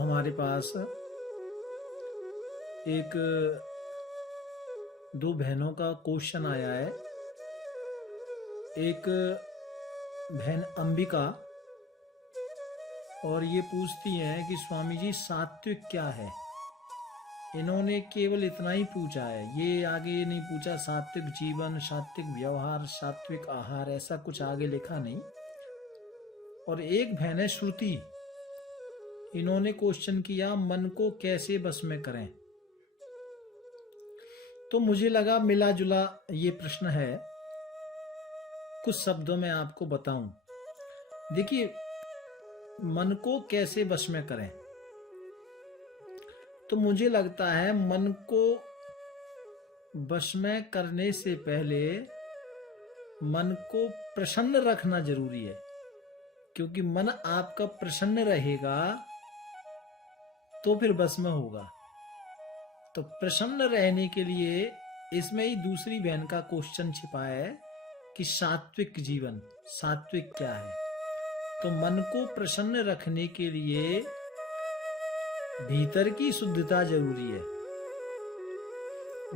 हमारे पास एक दो बहनों का क्वेश्चन आया है। एक बहन अंबिका और ये पूछती हैं कि स्वामी जी सात्विक क्या है। इन्होंने केवल इतना ही पूछा है, ये आगे नहीं पूछा सात्विक जीवन, सात्विक व्यवहार, सात्विक आहार, ऐसा कुछ आगे लिखा नहीं। और एक बहन है श्रुति, इन्होंने क्वेश्चन किया मन को कैसे बस में करें। तो मुझे लगा मिला जुला ये प्रश्न है, कुछ शब्दों में आपको बताऊं। देखिए, मन को कैसे बस में करें, तो मुझे लगता है मन को बस में करने से पहले मन को प्रसन्न रखना जरूरी है, क्योंकि मन आपका प्रसन्न रहेगा तो फिर बस में होगा। तो प्रसन्न रहने के लिए इसमें ही दूसरी बहन का क्वेश्चन छिपा है कि सात्विक जीवन, सात्विक क्या है। तो मन को प्रसन्न रखने के लिए भीतर की शुद्धता जरूरी है,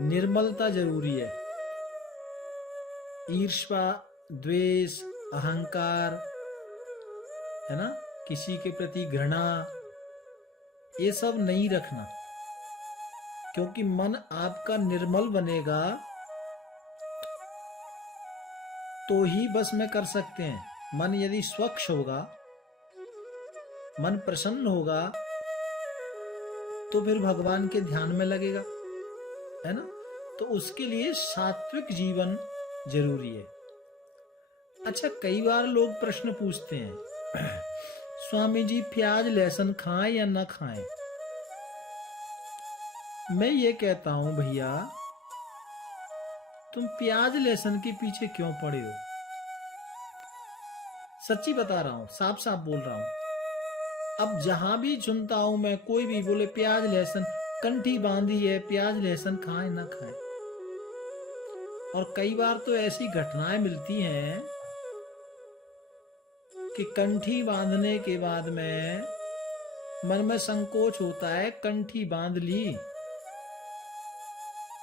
निर्मलता जरूरी है। ईर्ष्या, द्वेष, अहंकार, है ना, किसी के प्रति घृणा, ये सब नहीं रखना, क्योंकि मन आपका निर्मल बनेगा तो ही बस में कर सकते हैं। मन यदि स्वच्छ होगा, मन प्रसन्न होगा, तो फिर भगवान के ध्यान में लगेगा, है ना। तो उसके लिए सात्विक जीवन जरूरी है। अच्छा, कई बार लोग प्रश्न पूछते हैं स्वामी जी प्याज लहसुन खाएं या ना खाएं। मैं ये कहता हूं भैया, तुम प्याज लहसुन के पीछे क्यों पड़े हो। सच्ची बता रहा हूं, साफ साफ बोल रहा हूं। अब जहां भी सुनता हूं मैं, कोई भी बोले प्याज लहसुन, कंठी बांधी है, प्याज लहसुन खाएं ना खाएं। और कई बार तो ऐसी घटनाएं मिलती हैं कि कंठी बांधने के बाद में मन में संकोच होता है, कंठी बांध ली,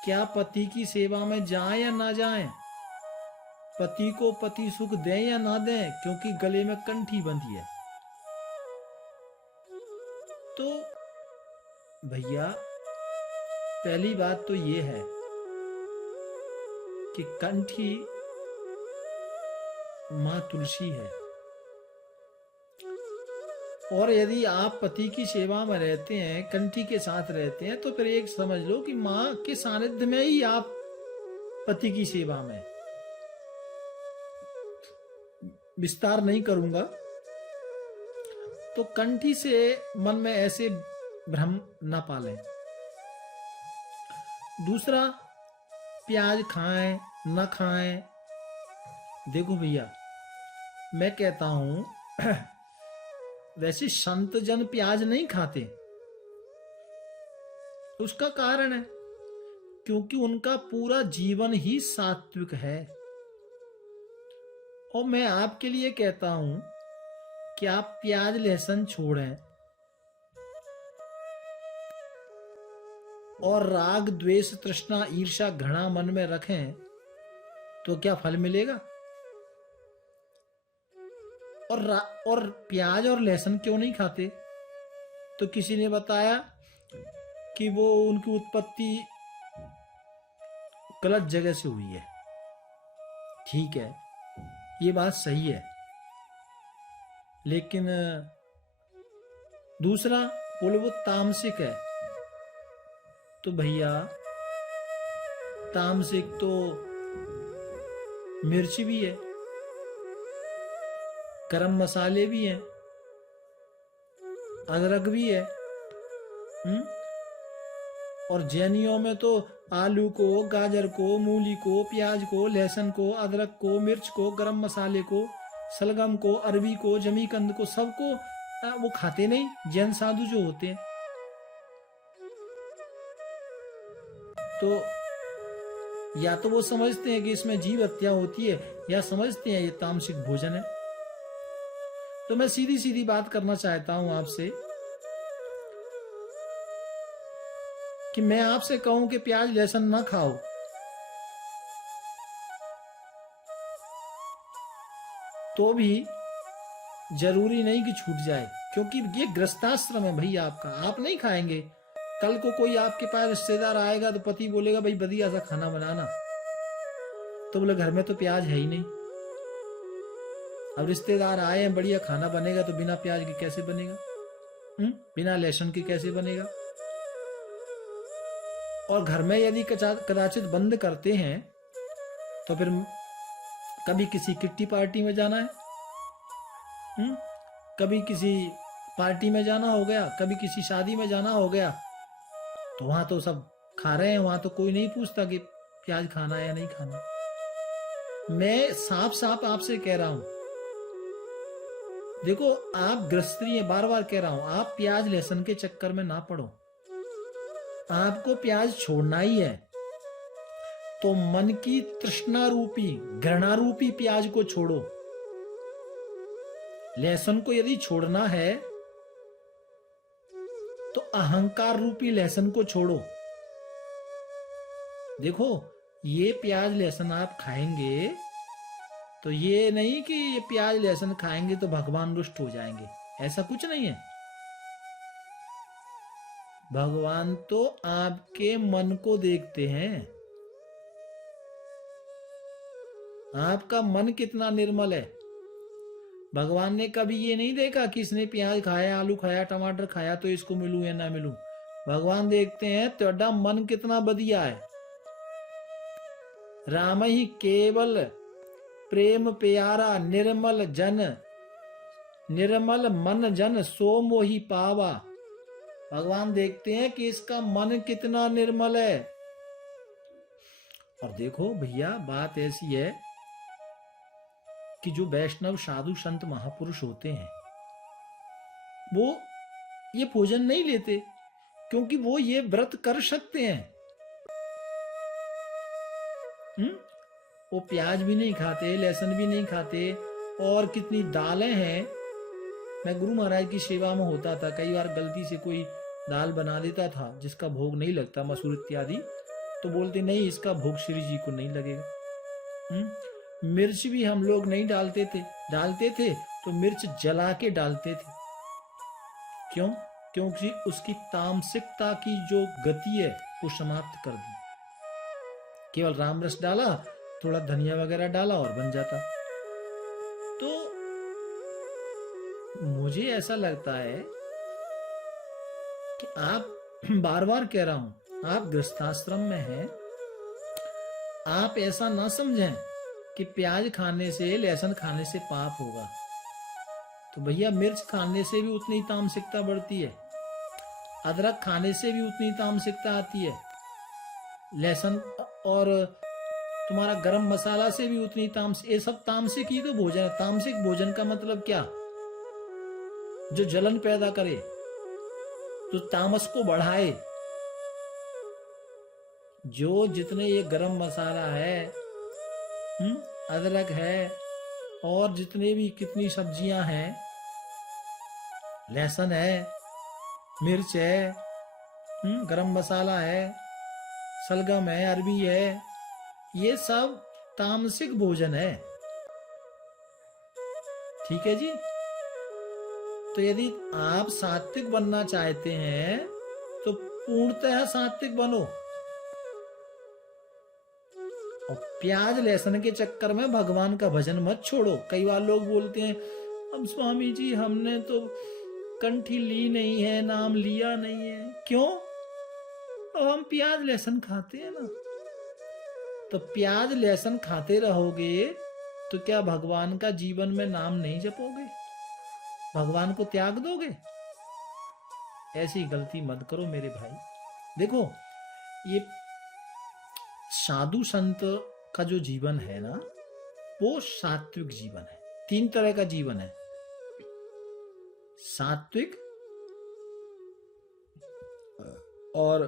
क्या पति की सेवा में जाएं या ना जाएं, पति को पति सुख दें या ना दें, क्योंकि गले में कंठी बंधी है। तो भैया, पहली बात तो ये है कि कंठी मां तुलसी है, और यदि आप पति की सेवा में रहते हैं, कंठी के साथ रहते हैं, तो फिर एक समझ लो कि मां के सानिध्य में ही आप पति की सेवा में। विस्तार नहीं करूंगा। तो कंठी से मन में ऐसे भ्रम ना पालें। दूसरा, प्याज खाएं ना खाएं, देखो भैया, मैं कहता हूं वैसे संत जन प्याज नहीं खाते, उसका कारण है क्योंकि उनका पूरा जीवन ही सात्विक है। और मैं आपके लिए कहता हूं कि आप प्याज लहसुन छोड़ें और राग द्वेष तृष्णा ईर्ष्या घृणा मन में रखें, तो क्या फल मिलेगा। और प्याज और लहसुन क्यों नहीं खाते, तो किसी ने बताया कि वो उनकी उत्पत्ति गलत जगह से हुई है। ठीक है, ये बात सही है, लेकिन दूसरा बोले वो तामसिक है, तो भैया तामसिक तो मिर्च भी है, गरम मसाले भी हैं, अदरक भी है। और जैनियों में तो आलू को, गाजर को, मूली को, प्याज को, लहसुन को, अदरक को, मिर्च को, गरम मसाले को, सलगम को, अरबी को, जमीकंद को, सबको वो खाते नहीं, जैन साधु जो होते हैं। तो या तो वो समझते हैं कि इसमें जीव हत्या होती है, या समझते हैं ये तामसिक भोजन है। तो मैं सीधी सीधी बात करना चाहता हूं आपसे कि मैं आपसे कहूं कि प्याज लहसुन ना खाओ, तो भी जरूरी नहीं कि छूट जाए, क्योंकि ये गृहस्थाश्रम है भैया आपका। आप नहीं खाएंगे, कल को कोई आपके पास रिश्तेदार आएगा तो पति बोलेगा भाई बढ़िया सा खाना बनाना, तो बोले घर में तो प्याज है ही नहीं। अब रिश्तेदार आए हैं, बढ़िया खाना बनेगा तो बिना प्याज के कैसे बनेगा? बिना लहसुन के कैसे बनेगा? और घर में यदि कदाचित बंद करते हैं तो फिर कभी किसी किट्टी पार्टी में जाना है, कभी किसी पार्टी में जाना हो गया, कभी किसी शादी में जाना हो गया, तो वहां तो सब खा रहे हैं, वहां तो कोई नहीं पूछता कि प्याज खाना है या नहीं खाना। मैं साफ साफ आपसे कह रहा हूं, देखो आप गृहस्थी है, बार बार कह रहा हूं, आप प्याज लहसुन के चक्कर में ना पड़ो। आपको प्याज छोड़ना ही है तो मन की तृष्णा रूपी घृणा रूपी प्याज को छोड़ो। लहसुन को यदि छोड़ना है तो अहंकार रूपी लहसुन को छोड़ो। देखो ये प्याज लहसुन आप खाएंगे तो ये नहीं कि ये प्याज लहसुन खाएंगे तो भगवान रुष्ट हो जाएंगे, ऐसा कुछ नहीं है। भगवान तो आपके मन को देखते हैं, आपका मन कितना निर्मल है। भगवान ने कभी ये नहीं देखा कि इसने प्याज खाया, आलू खाया, टमाटर खाया तो इसको मिलूं या ना मिलूं। भगवान देखते हैं तेरा मन कितना बढ़िया है। राम ही केवल प्रेम प्यारा निर्मल जन, निर्मल मन जन सो मोहि पावा। भगवान देखते हैं कि इसका मन कितना निर्मल है। और देखो भैया बात ऐसी है कि जो वैष्णव साधु संत महापुरुष होते हैं वो ये भोजन नहीं लेते, क्योंकि वो ये व्रत कर सकते हैं। वो प्याज भी नहीं खाते, लहसुन भी नहीं खाते, और कितनी दालें हैं। मैं गुरु महाराज की सेवा में होता था, कई बार गलती से कोई दाल बना देता था जिसका भोग नहीं लगता, मसूर इत्यादि, तो बोलते नहीं इसका भोग श्री जी को नहीं लगेगा। मिर्च भी हम लोग नहीं डालते थे तो मिर्च जला के डालते थे। क्यों? क्योंकि उसकी तामसिकता की जो गति है वो समाप्त कर दी। केवल राम रस डाला, थोड़ा धनिया वगैरह डाला और बन जाता। तो मुझे ऐसा लगता है कि आप बार बार कह रहा हूं, आप गृहस्थाश्रम में हैं, आप ऐसा ना समझें कि प्याज खाने से लहसुन खाने से पाप होगा। तो भैया मिर्च खाने से भी उतनी तामसिकता बढ़ती है, अदरक खाने से भी उतनी तामसिकता आती है, लहसुन और तुम्हारा गरम मसाला से भी उतनी तामसिक, ये सब तामसिक ही तो भोजन है। तामसिक भोजन का मतलब क्या? जो जलन पैदा करे, जो तामस को बढ़ाए। जो जितने ये गरम मसाला है, अदरक है, और जितने भी कितनी सब्जियां हैं, लहसुन है, मिर्च है, गरम मसाला है, सलगम है, अरबी है, ये सब तामसिक भोजन है। ठीक है जी। तो यदि आप सात्विक बनना चाहते हैं तो पूर्णतः सात्विक बनो, और प्याज लहसुन के चक्कर में भगवान का भजन मत छोड़ो। कई बार लोग बोलते हैं अब स्वामी जी हमने तो कंठी ली नहीं है, नाम लिया नहीं है। क्यों? अब हम प्याज लहसुन खाते हैं ना। तो प्याज लहसुन खाते रहोगे तो क्या भगवान का जीवन में नाम नहीं जपोगे? भगवान को त्याग दोगे? ऐसी गलती मत करो मेरे भाई। देखो ये साधु संत का जो जीवन है ना, वो सात्विक जीवन है। 3 तरह का जीवन है, सात्विक और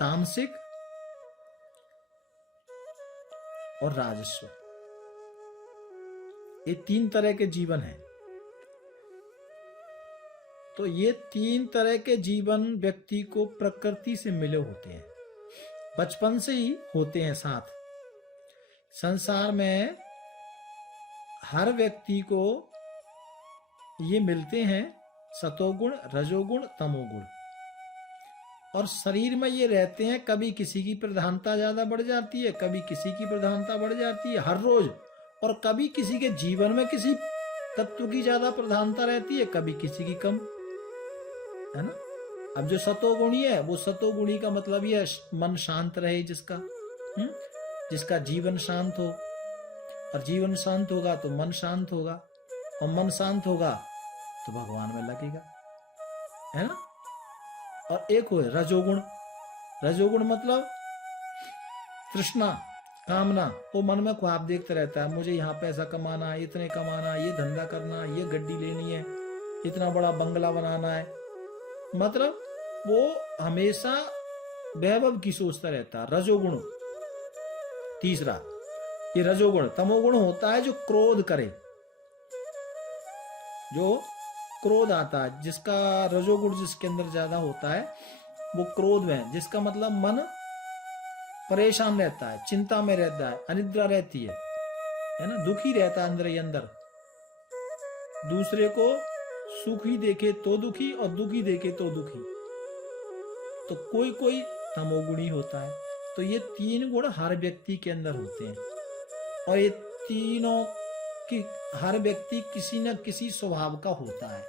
तामसिक और राजस्व। ये 3 तरह के जीवन है। तो ये 3 तरह के जीवन व्यक्ति को प्रकृति से मिले होते हैं, बचपन से ही होते हैं साथ। संसार में हर व्यक्ति को ये मिलते हैं, सतोगुण, रजोगुण, तमोगुण, और शरीर में ये रहते हैं। कभी किसी की प्रधानता ज्यादा बढ़ जाती है, कभी किसी की प्रधानता बढ़ जाती है हर रोज, और कभी किसी के जीवन में किसी तत्व की ज्यादा प्रधानता रहती है, कभी किसी की कम, है ना। अब जो सतोगुणी है, वो सतोगुणी का मतलब ये मन शांत रहे, जिसका जीवन शांत हो, और जीवन शांत होगा तो मन शांत होगा, और मन शांत होगा तो भगवान में लगेगा, है ना। और एक हो रजोगुण। रजोगुण मतलब तृष्णा, कामना। वो मन में ख्वाब देखता रहता है, मुझे यहाँ पैसा कमाना है, इतने कमाना है, ये धंधा करना है, ये गड्डी लेनी है, इतना बड़ा बंगला बनाना है। मतलब वो हमेशा वैभव की सोचता रहता है, रजोगुण। तीसरा ये रजोगुण। तमोगुण होता है जो क्रोध करे, जो क्रोध आता है, जिसका रजोगुण जिसके अंदर ज्यादा होता है वो क्रोध में, जिसका मतलब मन परेशान रहता है, चिंता में रहता है, अनिद्रा रहती है ना, दुखी रहता है अंदर ही अंदर। दूसरे को सुखी देखे तो दुखी, और दुखी देखे तो दुखी। तो कोई कोई तमोगुणी होता है। तो ये 3 गुण हर व्यक्ति के अंदर होते हैं, और ये तीनों की हर व्यक्ति किसी न किसी स्वभाव का होता है,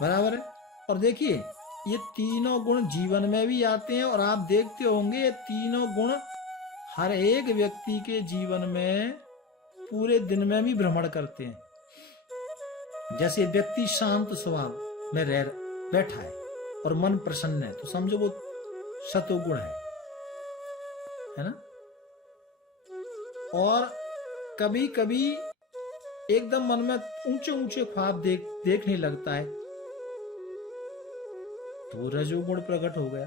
बराबर है। और देखिए ये तीनों गुण जीवन में भी आते हैं, और आप देखते होंगे ये तीनों गुण हर एक व्यक्ति के जीवन में पूरे दिन में भी भ्रमण करते हैं। जैसे व्यक्ति शांत स्वभाव में रह बैठा है और मन प्रसन्न है, तो समझो वो सतोगुण है ना। और कभी कभी एकदम मन में ऊंचे ऊंचे ख्वाब देखने लगता है, तो रजोगुण प्रकट हो गया।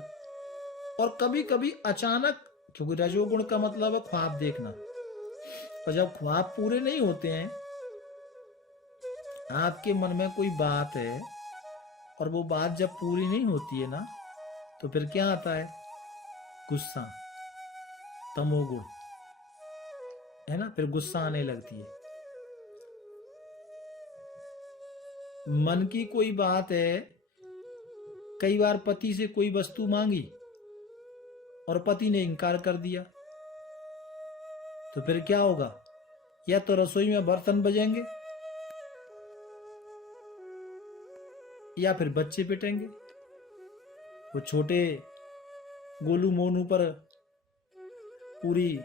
और कभी कभी अचानक, क्योंकि रजोगुण का मतलब है ख्वाब देखना, और जब ख्वाब पूरे नहीं होते हैं, आपके मन में कोई बात है और वो बात जब पूरी नहीं होती है ना, तो फिर क्या आता है? गुस्सा, तमोगुण, है ना। फिर गुस्सा आने लगती है। मन की कोई बात है, कई बार पति से कोई वस्तु मांगी और पति ने इनकार कर दिया, तो फिर क्या होगा? या तो रसोई में बर्तन बजेंगे, या फिर बच्चे पिटेंगे। वो छोटे गोलू मोनू पर पूरी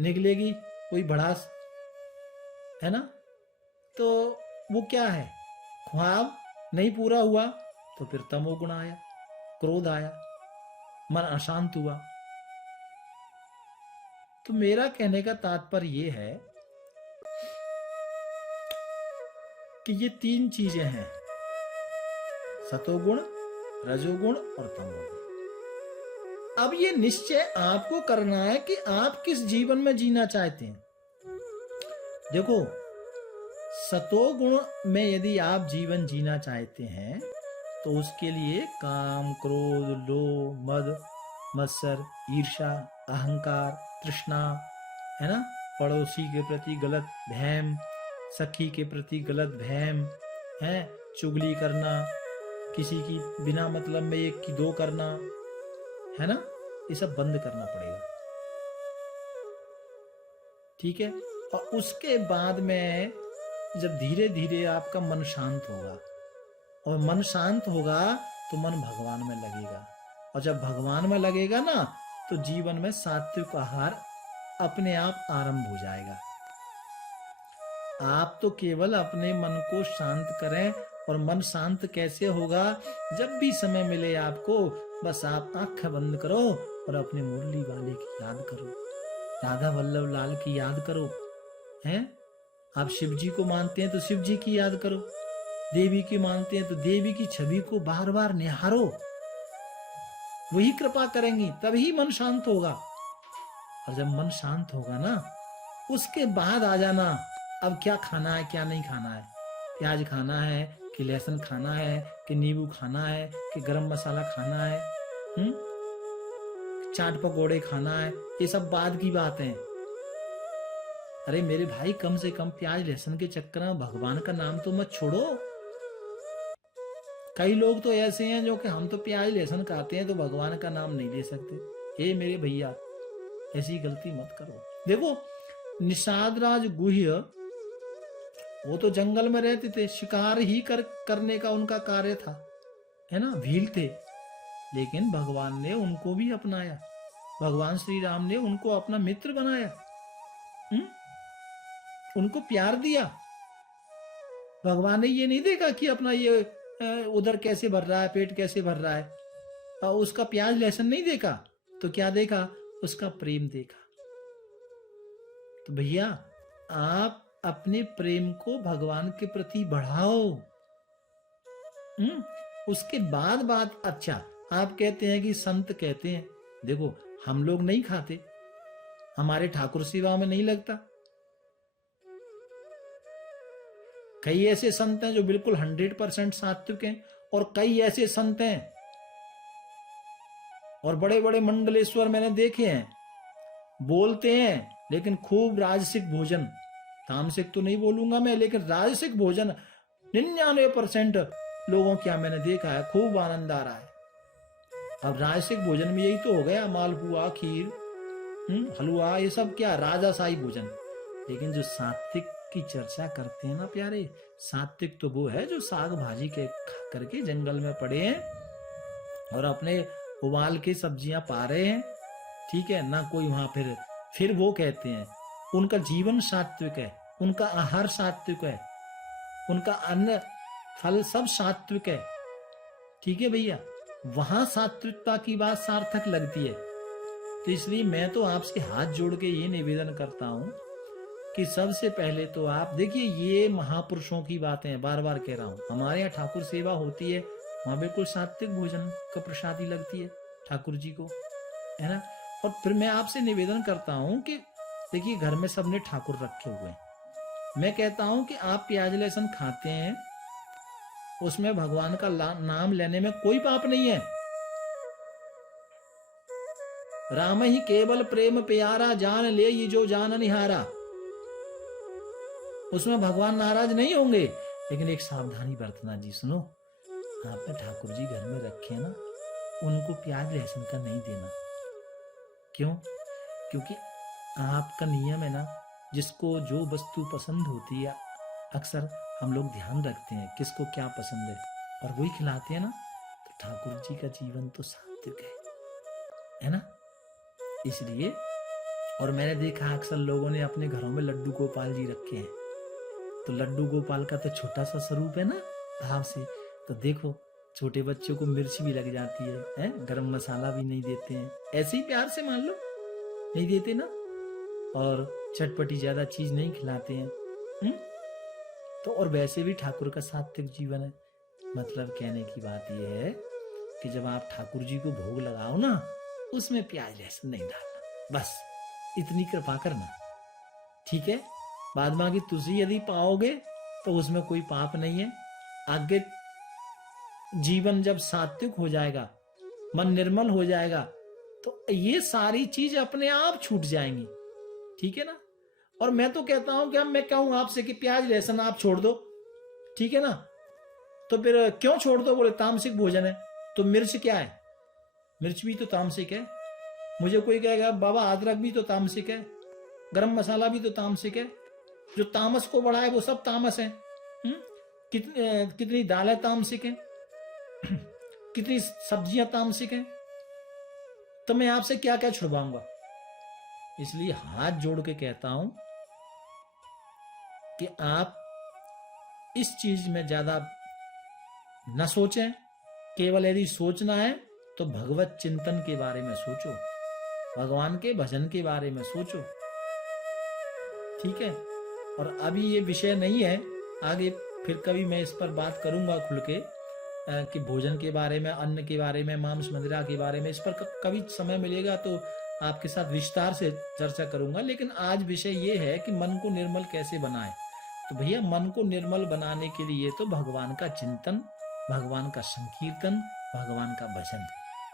निकलेगी कोई भड़ास, है ना। तो वो क्या है? ख्वाब नहीं पूरा हुआ, तो फिर तमोगुण आया, क्रोध आया, मन अशांत हुआ। तो मेरा कहने का तात्पर्य ये है कि ये 3 चीजें हैं, सतोगुण, रजोगुण और तमोगुण। अब ये निश्चय आपको करना है कि आप किस जीवन में जीना चाहते हैं। देखो, सतोगुण में यदि आप जीवन जीना चाहते हैं तो उसके लिए काम, क्रोध, लोभ, मद, मत्सर, ईर्ष्या, अहंकार, तृष्णा, है ना, पड़ोसी के प्रति गलत भैम, सखी के प्रति गलत भैम, है, चुगली करना, किसी की बिना मतलब में 1 की 2 करना, है ना, ये सब बंद करना पड़ेगा, ठीक है। और उसके बाद में जब धीरे धीरे आपका मन शांत होगा, और मन शांत होगा तो मन भगवान में लगेगा, और जब भगवान में लगेगा ना, तो जीवन में सात्विक आहार अपने आप आरंभ हो जाएगा। आप तो केवल अपने मन को शांत करें, और मन शांत कैसे होगा? जब भी समय मिले आपको, बस आप आंखें बंद करो और अपने मुरली वाले की याद करो, राधा वल्लभ लाल की याद करो, हैं? आप शिव जी को मानते हैं तो शिव जी की याद करो, देवी की मानते हैं तो देवी की छवि को बार बार निहारो, वही कृपा करेंगी, तभी मन शांत होगा। और जब मन शांत होगा ना, उसके बाद आ जाना, अब क्या खाना है क्या नहीं खाना है, प्याज खाना है कि लहसुन खाना है, कि नींबू खाना है, कि गरम मसाला खाना है, चाट पकोड़े खाना है, ये सब बाद की बात है। अरे मेरे भाई, कम से कम प्याज लहसुन के चक्कर में भगवान का नाम तो मत छोड़ो। कई लोग तो ऐसे हैं जो कि हम तो प्याज लहसुन खाते हैं तो भगवान का नाम नहीं ले सकते। हे मेरे भैया, ऐसी गलती मत करो। देखो, निषाद राज गुह्य, वो तो जंगल में रहते थे, शिकार ही करने का उनका कार्य था, है ना, भील थे। लेकिन भगवान ने उनको भी अपनाया, भगवान श्री राम ने उनको अपना मित्र बनाया, उनको प्यार दिया। भगवान ने ये नहीं देखा कि अपना ये उधर कैसे भर रहा है, पेट कैसे भर रहा है, और उसका प्याज लहसुन नहीं देखा, तो क्या देखा? उसका प्रेम देखा। तो भैया, आप अपने प्रेम को भगवान के प्रति बढ़ाओ। उसके बाद बात। अच्छा, आप कहते हैं कि संत कहते हैं, देखो हम लोग नहीं खाते, हमारे ठाकुर सेवा में नहीं लगता। कई ऐसे संत हैं जो बिल्कुल 100% सात्विक हैं, और कई ऐसे संत हैं और बड़े बड़े मंडलेश्वर मैंने देखे हैं, बोलते हैं लेकिन खूब राजसिक भोजन, तामसिक तो नहीं बोलूंगा मैं, लेकिन राजसिक भोजन 99% लोगों क्या मैंने देखा है, खूब आनंद आ रहा है। अब राजसिक भोजन में यही तो हो गया, मालपुआ, खीर, हलवा, ये सब क्या राजाशाही भोजन। लेकिन जो सात्विक की चर्चा करते हैं ना प्यारे, सात्विक तो वो है जो साग भाजी के खा करके जंगल में पड़े हैं और अपने उबाल के सब्जियां पा रहे हैं, ठीक है ना, कोई वहां फिर वो कहते हैं उनका जीवन सात्विक है, उनका आहार सात्विक है, उनका अन्न फल सब सात्विक है, ठीक है भैया। वहां सात्विकता की बात सार्थक लगती है। तो इसलिए मैं तो आपसे हाथ जोड़ के ये निवेदन करता हूं कि सबसे पहले तो आप देखिए, ये महापुरुषों की बातें हैं, बार बार कह रहा हूं। हमारे यहाँ ठाकुर सेवा होती है, वहां बिल्कुल सात्विक भोजन का प्रसादी लगती है ठाकुर जी को, है ना। और फिर मैं आपसे निवेदन करता हूं कि देखिए, घर में सबने ठाकुर रखे हुए हैं, मैं कहता हूं कि आप प्याज लहसुन खाते हैं, उसमें भगवान का नाम लेने में कोई पाप नहीं है। राम ही केवल प्रेम प्यारा, जान ले ये जो जान निहारा, उसमें भगवान नाराज नहीं होंगे। लेकिन एक सावधानी बरतना जी, सुनो, आपने ठाकुर जी घर में रखे ना, उनको प्याज लहसुन का नहीं देना। क्यों? क्योंकि आपका नियम है ना, जिसको जो वस्तु पसंद होती है, अक्सर हम लोग ध्यान रखते हैं किसको क्या पसंद है और वही खिलाते हैं ना। तो ठाकुर जी का जीवन तो सात्विक है ना, इसलिए। और मैंने देखा अक्सर लोगों ने अपने घरों में लड्डू गोपाल जी रखे हैं, तो लड्डू गोपाल का तो छोटा सा स्वरूप है ना भाव से, तो देखो छोटे बच्चों को मिर्च भी लग जाती है, गरम मसाला भी नहीं देते हैं, ऐसे ही प्यार से मान लो नहीं देते ना, और चटपटी ज्यादा चीज नहीं खिलाते हैं। तो और वैसे भी ठाकुर का सात्विक जीवन है। मतलब कहने की बात यह है कि जब आप ठाकुर जी को भोग लगाओ ना, उसमें प्याज लहसुन नहीं डालना, बस इतनी कृपा करना, ठीक है। बाद बाकी तुझे यदि पाओगे तो उसमें कोई पाप नहीं है। आगे जीवन जब सात्विक हो जाएगा, मन निर्मल हो जाएगा, तो ये सारी चीज अपने आप छूट जाएंगी, ठीक है ना। और मैं तो कहता हूं कि मैं कहूं आपसे कि प्याज लहसुन आप छोड़ दो, ठीक है ना। तो फिर क्यों छोड़ दो? बोले तामसिक भोजन है। तो मिर्च क्या है? मिर्च भी तो तामसिक है। मुझे कोई कहेगा बाबा अदरक भी तो तामसिक है, गरम मसाला भी तो तामसिक है। जो तामस को बढ़ाए वो सब तामस है। कितनी दालें तामसिक हैं, कितनी सब्जियां तामसिक हैं। तो मैं आपसे क्या क्या छुड़वाऊंगा? इसलिए हाथ जोड़ के कहता हूं कि आप इस चीज में ज्यादा न सोचें। केवल यदि सोचना है तो भगवत चिंतन के बारे में सोचो, भगवान के भजन के बारे में सोचो, ठीक है। और अभी ये विषय नहीं है, आगे फिर कभी मैं इस पर बात करूंगा खुल के कि भोजन के बारे में, अन्न के बारे में, मांस मदिरा के बारे में, इस पर कभी समय मिलेगा तो आपके साथ विस्तार से चर्चा करूंगा। लेकिन आज विषय ये है कि मन को निर्मल कैसे बनाए। तो भैया मन को निर्मल बनाने के लिए तो भगवान का चिंतन, भगवान का संकीर्तन, भगवान का भजन,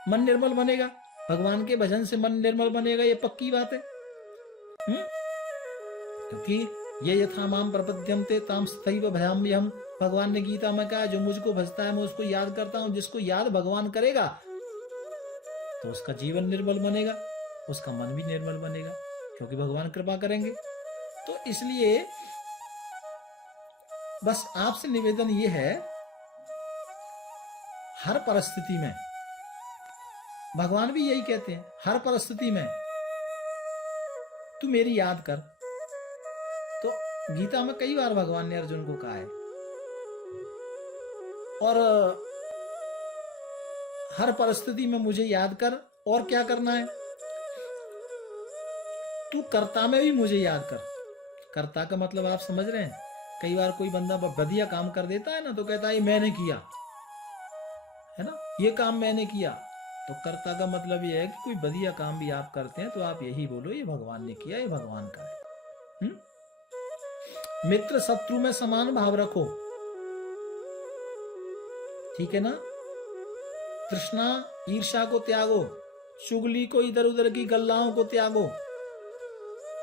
मन निर्मल बनेगा। भगवान के भजन से मन निर्मल बनेगा, ये पक्की बात है। क्योंकि ये यथा माम प्रपद्यन्ते ताम तथैव भजाम्यहम्, भगवान ने गीता में कहा जो मुझको भजता है मैं उसको याद करता हूं। जिसको याद भगवान करेगा तो उसका जीवन निर्मल बनेगा, उसका मन भी निर्मल बनेगा, क्योंकि भगवान कृपा करेंगे। तो इसलिए बस आपसे निवेदन ये है, हर परिस्थिति में भगवान भी यही कहते हैं, हर परिस्थिति में तू मेरी याद कर। तो गीता में कई बार भगवान ने अर्जुन को कहा है। और हर परिस्थिति में मुझे याद कर, और क्या करना है, तू कर्ता में भी मुझे याद कर। कर्ता का मतलब आप समझ रहे हैं। कई बार कोई बंदा बढ़िया काम कर देता है ना, तो कहता है मैंने किया है ना, ये काम मैंने किया। तो कर्ता का मतलब ये है कि कोई बढ़िया काम भी आप करते हैं तो आप यही बोलो ये भगवान ने किया, ये भगवान का है। मित्र शत्रु में समान भाव रखो, ठीक है ना। तृष्णा ईर्ष्या को त्यागो, चुगली को, इधर उधर की गल्लाओं को त्यागो,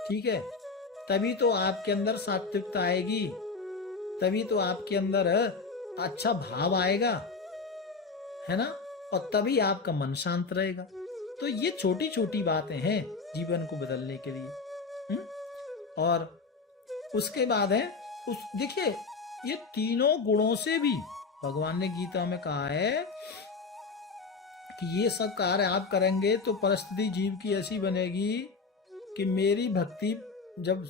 ठीक है। तभी तो आपके अंदर सात्विकता आएगी, तभी तो आपके अंदर अच्छा भाव आएगा, है ना। और तभी आपका मन शांत रहेगा। तो ये छोटी छोटी बातें हैं जीवन को बदलने के लिए। और उसके बाद है देखिए, ये तीनों गुणों से भी भगवान ने गीता में कहा है कि ये सब कार्य आप करेंगे तो परिस्थिति जीव की ऐसी बनेगी कि मेरी भक्ति, जब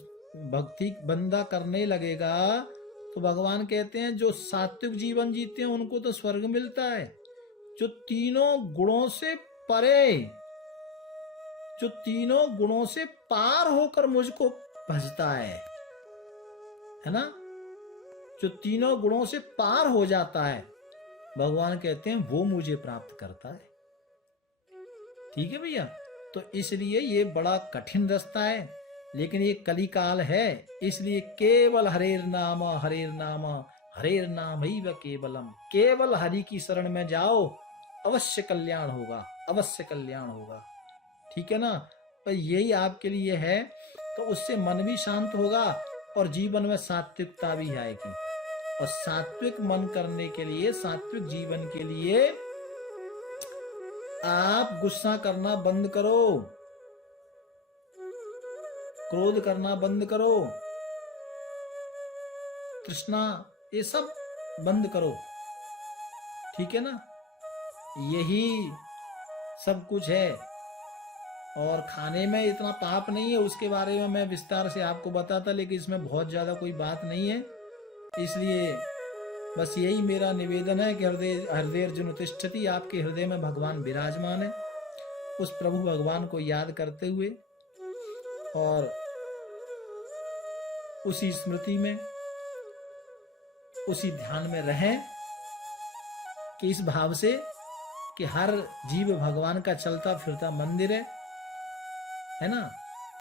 भक्ति बंदा करने लगेगा तो भगवान कहते हैं जो सात्विक जीवन जीते हैं उनको तो स्वर्ग मिलता है। जो तीनों गुणों से परे, जो तीनों गुणों से पार होकर मुझको भजता है ना, जो तीनों गुणों से पार हो जाता है, भगवान कहते हैं वो मुझे प्राप्त करता है। ठीक है भैया। तो इसलिए ये बड़ा कठिन रास्ता है, लेकिन ये कलिकाल है, इसलिए केवल हरेर नाम हरेर नाम ही व केवलम, केवल हरि की शरण में जाओ, अवश्य कल्याण होगा, अवश्य कल्याण होगा। ठीक है ना। पर यही आपके लिए है, तो उससे मन भी शांत होगा और जीवन में सात्विकता भी आएगी। और सात्विक मन करने के लिए, सात्विक जीवन के लिए आप गुस्सा करना बंद करो, क्रोध करना बंद करो, तृष्णा, ये सब बंद करो। ठीक है ना। यही सब कुछ है। और खाने में इतना पाप नहीं है, उसके बारे में मैं विस्तार से आपको बताता, लेकिन इसमें बहुत ज्यादा कोई बात नहीं है। इसलिए बस यही मेरा निवेदन है कि हृदय अर्जुन तिष्ठति, आपके हृदय में भगवान विराजमान है। उस प्रभु भगवान को याद करते हुए और उसी स्मृति में, उसी ध्यान में रहें कि इस भाव से कि हर जीव भगवान का चलता फिरता मंदिर है ना।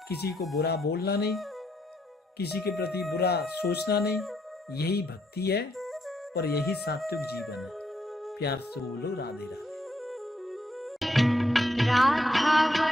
किसी को बुरा बोलना नहीं, किसी के प्रति बुरा सोचना नहीं, यही भक्ति है और यही सात्विक जीवन है। प्यार से बोलो राधे राधे। राधा